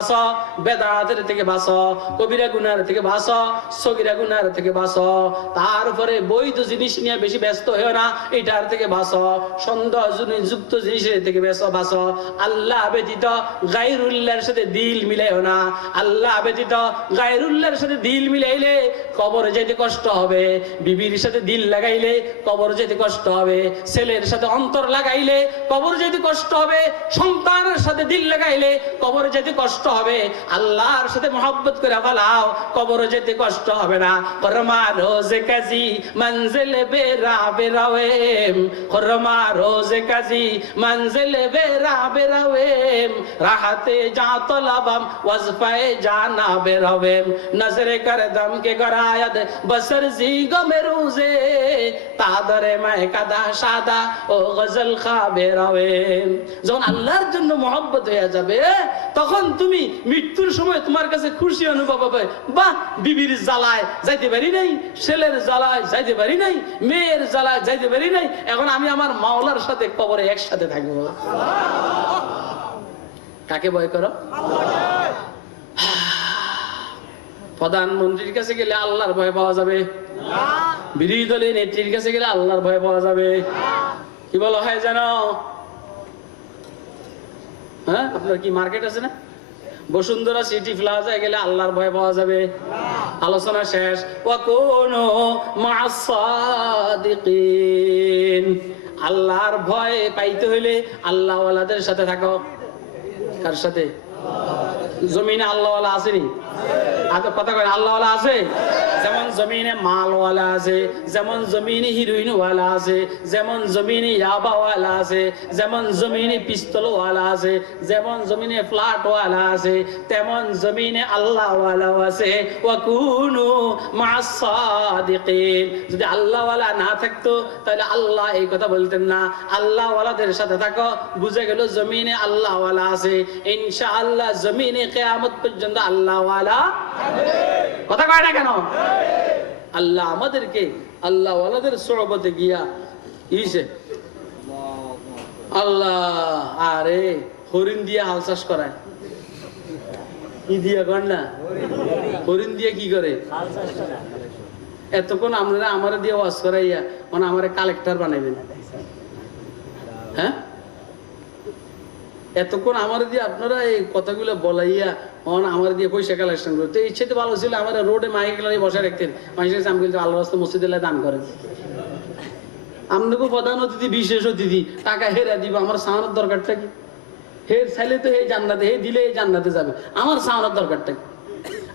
বাঁচো, বেদাতের থেকে বাঁচো, কবিরা গুনার থেকে বাঁচো, সগীরা গুনার থেকে বাঁচো। তারপরে বৈধ জিনিস নিয়ে বেশি ব্যস্ত হয়েও না, এটার থেকে বাঁচো। সন্দেহযুক্ত জিনিসের থেকে বাঁচো। আল্লাহ ব্যতীত গায়রুল্লাহর সাথে দিল মিলাইও না। আল্লাহ ব্যতীত গায়রুল্লাহর সাথে দিল মিলাইলে কবরে যেতে কষ্ট হবে। বিবির সাথে দিল লাগাইলে কবর যেতে কষ্ট হবে। ছেলের সাথে অন্তর লাগাইলে কবর যেতে কষ্ট হবে। সন্তানের সাথে দিল লাগাইলে কবর যেতে কষ্ট হবে। আল্লাহর সাথে মহব্বত করে ফেলাও, কবর যেতে কষ্ট হবে না। খরমা রোজে কাজী মঞ্জিল বেরা বেরাওয়েম, খরমা রোজে কাজী মঞ্জিল বেরা বেরাওয়েম, রাহতে যা তলাবাম ওয়াজফায়ে জানা বেরাওয়েম, নজরে করদম के गरायद बसर जी गमे रोजे तादरे मैं कदा शादा ओ गजल खा बेरावेम। যখন আল্লাহর জন্য মহব্বত হয়ে যাবে তখন তুমি মৃত্যুর সময় তোমার কাছে খুশি অনুভব হবে। বাহ, বিবির জ্বালায় যাইতে পারি নাই, ছেলের জ্বালায় যাইতে পারি নাই, মেয়ের জ্বালায় যাইতে পারি নাই, এখন আমি আমার মাওলার সাথে কবরে একসাথে থাকবো। কাকে ভয় করো? প্রধানমন্ত্রীর কাছে গেলে আল্লাহর ভয় পাওয়া যাবে, বিরোধী দলের নেত্রীর কাছে গেলে আল্লাহর ভয় পাওয়া যাবে। কি বলা হয় জানো? হ্যাঁ, আপনার কি মার্কেট আছে না? বসুন্ধরা সিটি প্লাজায় গেলে আল্লাহর ভয় পাওয়া যাবে। আলোচনা শেষ। ওয়াকুনু মা'আস সাদিকিন। আল্লাহর ভয় পাইতে হইলে আল্লাহ ওয়ালাদের সাথে থাকো। কার সাথে? জমিনে আল্লাহ ওয়ালা আসেনি? কথা কয় আল্লাহ ওয়ালা আছে। যেমন জমিনে মালওয়ালা আছে, যেমন জমিনে হিরোইন ওয়ালা আছে, যেমন জমিনে ইয়াবা ওয়ালা আছে, যেমন জমিনে পিস্তল ওয়ালা আছে, যেমন জমিনে ফ্ল্যাট ওয়ালা আছে, তেমন জমিনে আল্লাহ ওয়ালাও আছে। ওয়াকুনু মা'আস সাদিকিন। যদি আল্লাহ ওয়ালা না থাকতো তাহলে আল্লাহ এই কথা বলতেন না। আল্লাহ ওয়ালাদের সাথে থাকো, বুঝে গেল জমিনে আল্লাহ ওয়ালা আছে। ইনশাআল্লাহ জমিনে কিয়ামত পর্যন্ত আল্লাহ ওয়ালা। কথা কয় না কেন? আল্লাহ আমাদেরকে আল্লাহ ওয়ালাদের সোহবতে গিয়া ইসে আল্লাহ আরে হরিণ দিয়ে হাল চাষ করায়। কি দিয়া কর না? হরিণ দিয়ে কি করে? এতক্ষণ আমরা আমার দিয়ে ওয়াজ করাইয়া মানে আমার কালেক্টর বানাইবেন। হ্যাঁ, এতক্ষণ আমার দিয়ে আপনারা এই কথাগুলো বলাইয়া আমার দিয়ে পয়সা কালেকশন করতে ইচ্ছে তো ভালো ছিল। আমার রোডে মাইক লাগিয়ে বসে রাখতেন, মানুষের আমি বলতে আল্লাহ রাস্তা মসজিদে দান করেন। আপনাকে প্রধান অতিথি বিশেষ অতিথি টাকা হেরা দিব, আমার সাহানোর দরকারটা কি? হে চাইলে তো হে জান্নাতে, হে দিলে এই জান্নাতে যাবে, আমার সাহানোর দরকারটা কি?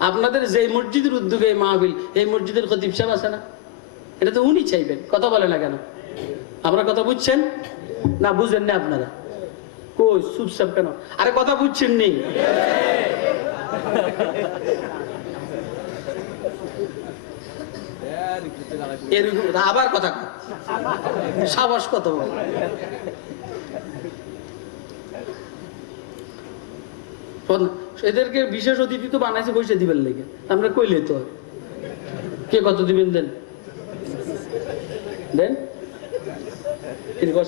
আপনাদের যে মসজিদের উদ্যোগে এই মাহফিল, এই মসজিদের খতিব সাহেব আছে না, এটা তো উনি চাইবেন। কথা বলে না কেন? আপনারা কথা বুঝছেন না? বুঝেন না আপনারা? কই চুপচাপ কেন? আরে কথা বুঝছেন নি? এরকম আবার কথা সাবাস কত এদেরকে বিশেষ অতিথি তো বানাইছে পয়সা দিবেন লেগে। আমরা কইলে তো কে কত দিবেন দেন দেন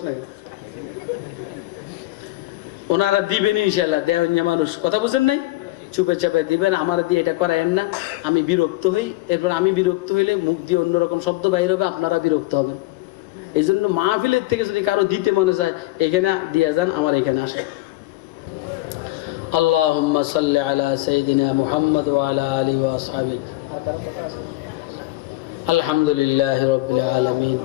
না, ওনারা দিবেন ইনশাল্লাহ। দেওয়া মানুষ কথা বুঝেন নাই, চুপে চাপে দিবেন। আমার দিয়ে এটা করায়েন না, আমি বিরক্ত হই। এরপর আমি বিরক্ত হইলে মুখ দিয়ে অন্যরকম শব্দ বাইর হবে, আপনারা বিরক্ত হবেন। এই জন্য মাহফিলের থেকে যদি কারো দিতে মনে চায় এখানে দিয়ে যান, আমার এখানে আসে। আল্লাহুম্মা সাল্লি আলা সাইয়্যিদিনা মুহাম্মদ ওয়া আলা আলিহি ওয়া আসহাবিহি। আলহামদুলিল্লাহি রাব্বিল আলামিন,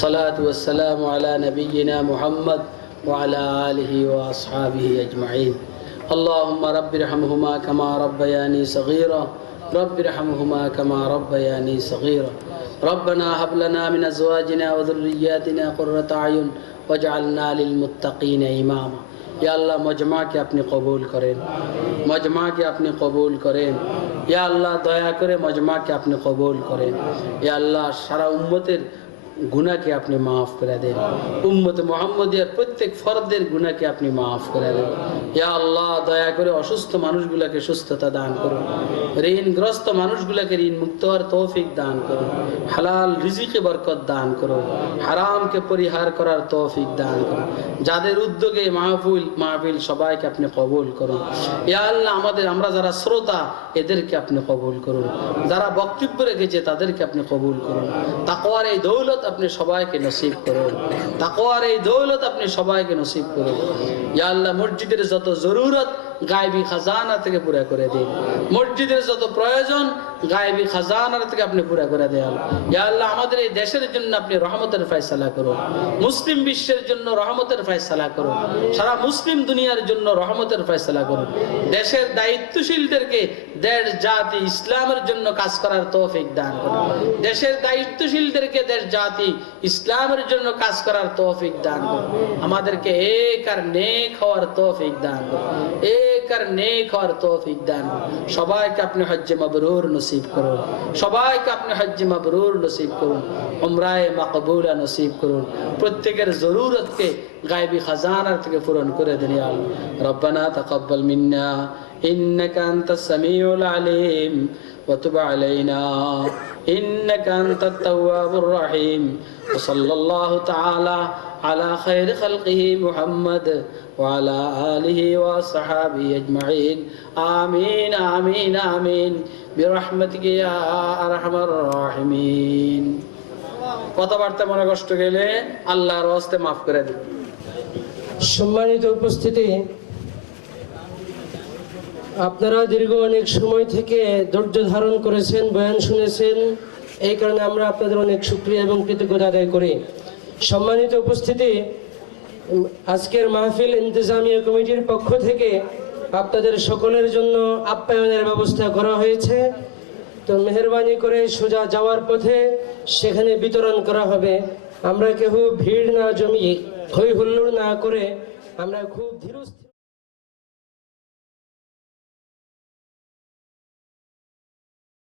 সালাতু ওয়াস সালামু আলা নাবিয়্যিনা মুহাম্মদ ওয়া আলা আলিহি ওয়া আসহাবিহি আজমাইন। اللهم رب ارحمهما كما ربياني صغيرا، رب ارحمهما كما ربياني صغيرا، ربنا هب لنا من ازواجنا وذرياتنا قرة اعين واجعلنا للمتقين اماما। या अल्लाह मजमा के अपनी कबूल करें, मजमा के अपनी कबूल करें। या अल्लाह दया करे मजमा के अपनी कबूल करें। या अल्लाह सारा उम्मतेर গুনাহকে আপনি মাফ করে দেন। উম্মতে মুহাম্মদিয়ার প্রত্যেক ফরদের গুনাহকে আপনি মাফ করে দেন। ইয়া আল্লাহ, দয়া করে অসুস্থ মানুষগুলোকে সুস্থতা দান করুন, ঋণগ্রস্ত মানুষগুলোকে ঋণ মুক্ত হওয়ার তৌফিক দান করুন, হালাল রিজিকে বরকত দান করুন, হারামকে পরিহার করার তৌফিক দান করুন। যাদের উদ্যোগে মাহফিল সবাইকে আপনি কবুল করুন। ইয়া আল্লাহ, আমরা যারা শ্রোতা এদেরকে আপনি কবুল করুন, যারা বক্তব্য রেখেছে তাদেরকে আপনি কবুল করুন। তাকওয়ার এই দৌলত আপনি সবাইকে নসিব করুন, তাকওয়ার এই দৌলত আপনি সবাইকে নসিব করুন। ইয়া আল্লাহ, মসজিদের যত জরুরত গায়বী খাজানা থেকে পুরা করে দিন, মসজিদের যত প্রয়োজন গায়বী খাজানার থেকে আপনি পুরা করে দেন। ইয়া আল্লাহ, আমাদের এই দেশের জন্য আপনি রহমতের ফয়সালা করুন, মুসলিম বিশ্বের জন্য রহমতের ফয়সালা করুন, সারা মুসলিম দুনিয়ার জন্য রহমতের ফয়সালা করুন। দেশের দায়িত্বশীলদেরকে দেশ জাতি ইসলামের জন্য কাজ করার তৌফিক দান করুন, দেশের দায়িত্বশীলদেরকে দেশ জাতি ইসলামের জন্য কাজ করার তৌফিক দান করুন। আমাদেরকে এক আর নেক হওয়ার তৌফিক দান করুন, এক আর নেক হওয়ার তৌফিক দান করুন। সবাইকে আপনি হজ্জে মাবরুর নসিব করুন, সবাইকে আপনি হজ্জে মাবরুর নসিব করুন, উমরায়ে মাকবুলা নসিব করুন। প্রত্যেকের জরুরতকে গায়বী খাজানার থেকে পূরণ করে দেন। ইয়া আল্লাহ, রব্বানা তাকাব্বাল মিন্না ইন্নাকা আনতাস সামিউল আলিম ওয়া তুব আলাইনা ইন্নাকা আনতাত তাওয়াবুর রহিম। ওয়া সাল্লাল্লাহু তাআলা আলা খায়রি খালকিহি মুহাম্মদ ওয়া আলা আলিহি ওয়া আসহাবিহি আজমাইন। আমিন আমিন আমিন বিরহমাতিকা ইয়া আরহামার রাহিমিন। কথাবার্তা মনে কষ্ট গেলে আল্লাহর ওয়াস্তে মাফ করে দিন। সম্মানিত উপস্থিতি, আপনারা দীর্ঘ অনেক সময় থেকে ধৈর্য ধারণ করেছেন, বয়ান শুনেছেন, এই কারণে আমরা আপনাদের অনেক শুকরিয়া এবং কৃতজ্ঞতা আদায় করি। সম্মানিত উপস্থিতি, আজকের মাহফিল ইন্তেজামিয়া কমিটির পক্ষ থেকে আপনাদের সকলের জন্য আপ্যায়নের ব্যবস্থা করা হয়েছে। তো মেহেরবানি করে সোজা যাওয়ার পথে সেখানে বিতরণ করা হবে। আমরা কেউ ভিড় না জমিয়ে হই হুল্লোড় না করে আমরা খুব ধীর